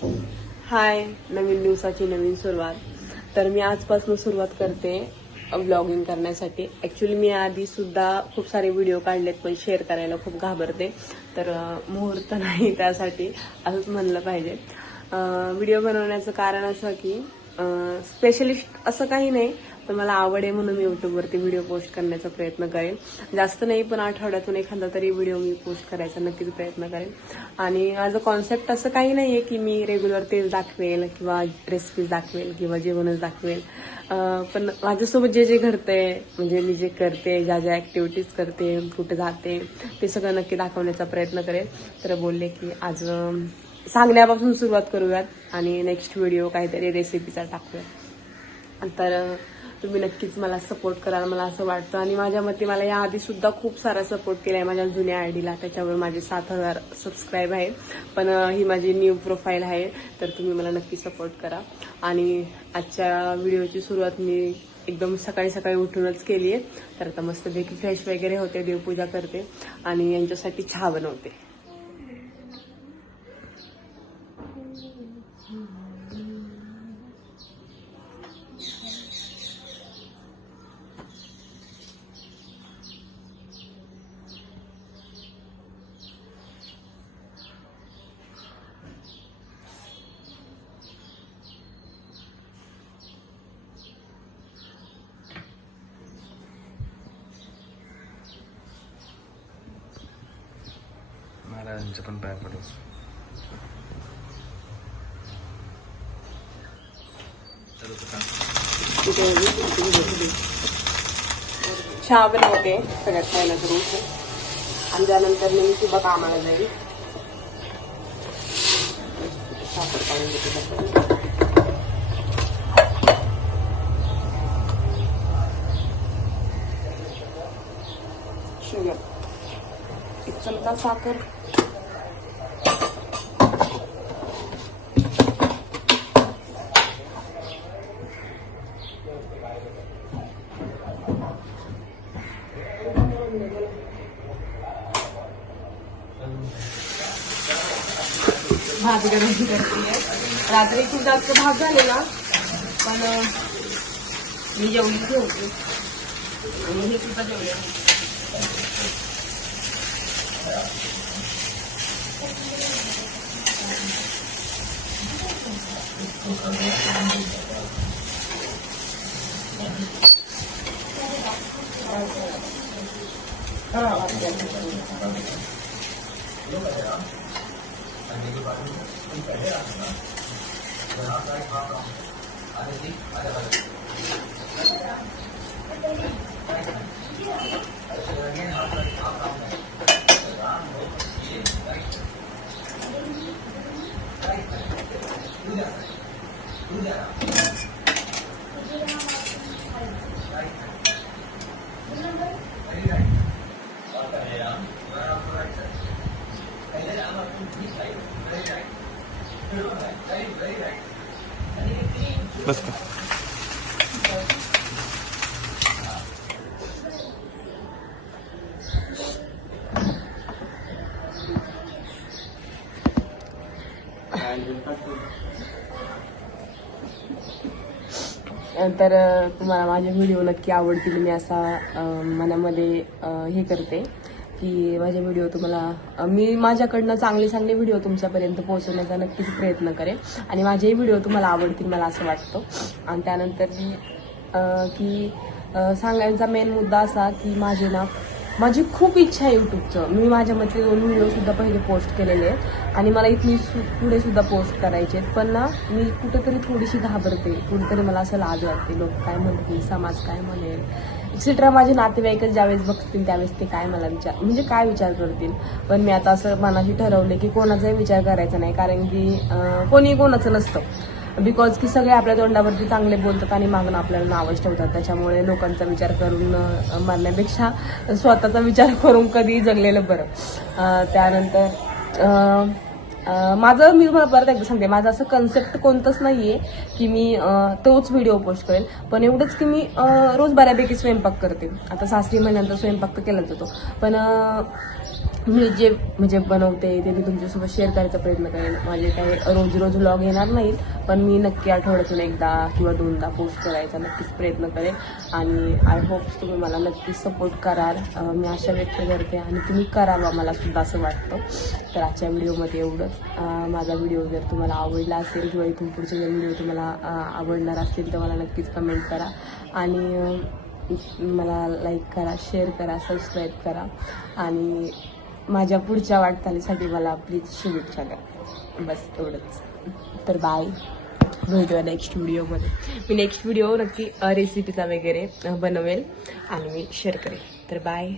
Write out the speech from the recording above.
हाय, नवीन दिवसाची नवीन सुरुवात. तर मी आजपासून सुरुवात करते ब्लॉगिंग करण्यासाठी. ॲक्च्युली मी आधी सुद्धा खूप सारे व्हिडिओ काढलेत, पण शेअर करायला खूप घाबरते. तर मुहूर्त नाही त्यासाठी, असंच म्हणलं पाहिजे. व्हिडिओ बनवण्याचं कारण असं की स्पेशलिस्ट असं काही नाही, पण मला आवड आहे म्हणून मी युट्यूबवरती व्हिडिओ पोस्ट करण्याचा प्रयत्न करेन. जास्त नाही, पण आठवड्यातून एखादा तरी व्हिडिओ मी पोस्ट करायचा नक्कीच प्रयत्न करेन. आणि माझं कॉन्सेप्ट असं काही नाही आहे की मी रेग्युलर तेच दाखवेल किंवा रेसिपीज दाखवेल किंवा जेवणच दाखवेल. पण माझ्यासोबत जे जे घडतंय, म्हणजे मी जे करते, ज्या ज्या ॲक्टिव्हिटीज करते, कुठे जाते, ते सगळं नक्की दाखवण्याचा प्रयत्न करेन. तर बोलले की आज सांगण्यापासून सुरुवात करूयात आणि नेक्स्ट व्हिडिओ काहीतरी रेसिपीचा टाकूयात. तर तुम्ही नक्कीच मला सपोर्ट कराल, मला असं वाटतं. आणि माझ्या मते मला याआधी सुद्धा खूप सारा सपोर्ट केलाय माझ्या जुन्या आयडीला, त्याच्यावर माझे 7,000 सबस्क्राईब आहेत. पण ही माझी न्यू प्रोफाईल आहे, तर तुम्ही मला नक्की सपोर्ट करा. आणि आजच्या व्हिडिओची सुरुवात मी एकदम सकाळी सकाळी उठूनच केली आहे. तर आता मस्तपैकी फ्रेश वगैरे होते, देवपूजा करते आणि यांच्यासाठी चहा बनवते. महाराजांचे पण पाय पडू. चहा बनवते सगळ्यात पहिला तर उठून, आणि त्यानंतर मी सुद्धा कामाला जाईल. साखर काढून देते. शुगर, 1 चमचा साखर, भात गरम करते. रात्री खूप जास्त भात झालेला, पण मी जेवलीच होती आणि हे सुद्धा जेवले. बस का? तर तुम्हाला माझे व्हिडिओ नक्की आवडतील, मी असा मनामध्ये हे करते की माझे व्हिडिओ तुम्हाला, मी माझ्याकडनं चांगले चांगले व्हिडिओ तुमच्यापर्यंत पोहोचवण्याचा नक्कीच प्रयत्न करेन. आणि माझेही व्हिडिओ तुम्हाला आवडतील मला असं वाटतं. आणि त्यानंतर मी की सांगायचा मेन मुद्दा असा की माझी खूप इच्छा आहे यूट्यूबचं. मी माझ्या मते 2 व्हिडिओ सुद्धा पहिले पोस्ट केलेले आहेत आणि मला इथली पुढे सुद्धा पोस्ट करायचे आहेत. पण ना मी कुठेतरी थोडीशी घाबरते, कुठेतरी मला असं लाज वाटते, लोक काय म्हणतील, समाज काय म्हणेल, एक्सेट्रा. माझे नातेवाईकच ज्यावेळेस बघतील त्यावेळेस ते काय मला काय विचार करतील. पण मी आता असं मनाशी ठरवले की कोणाचाही विचार करायचा नाही, कारण की कोणी कोणाचं नसतं. बिकॉज की सगळे आपल्या तोंडावरती चांगले बोलतात आणि मागणं आपल्याला नावच ठेवतात. त्याच्यामुळे लोकांचा विचार करून मरण्यापेक्षा स्वतःचा विचार करून कधी जगलेलं बरं. त्यानंतर मी तुम्हाला परत एकदा सांगते, माझं असं कन्सेप्ट कोणतंच नाहीये की मी तोच व्हिडिओ पोस्ट करेल. पण एवढंच की मी रोज बऱ्यापैकी स्वयंपाक करते. आता सासरी महिन्यानंतर स्वयंपाक तर केलाच जातो, पण मी जे म्हणजे बनवते ते मी तुमच्यासोबत शेअर करायचा प्रयत्न करेन. माझे काही रोज व्लॉग येणार नाहीत, पण मी नक्की आठवड्यातून एकदा किंवा दोनदा पोस्ट करायचा नक्कीच प्रयत्न करेन. आणि आय होप्स तुम्ही मला नक्कीच सपोर्ट कराल, मी आशा व्यक्त करते. आणि तुम्ही करावा, मला सुद्धा असं वाटतं. तर आजच्या व्हिडिओमध्ये एवढंच. माझा व्हिडिओ जर तुम्हाला आवडला असेल किंवा इथून पुढचे जर व्हिडिओ तुम्हाला आवडणार असतील तर मला नक्कीच कमेंट करा. आणि मला लाईक करा, शेअर करा, सबस्क्राईब करा. आणि माझ्या पुढच्या वाटचालीसाठी मला प्लीज शुभेच्छा द्या. बस एवढंच. तर बाय, भेटूया नेक्स्ट व्हिडिओमध्ये. मी नेक्स्ट व्हिडिओ नक्की रेसिपीचा वगैरे बनवेल आणि मी शेअर करेन. तर बाय.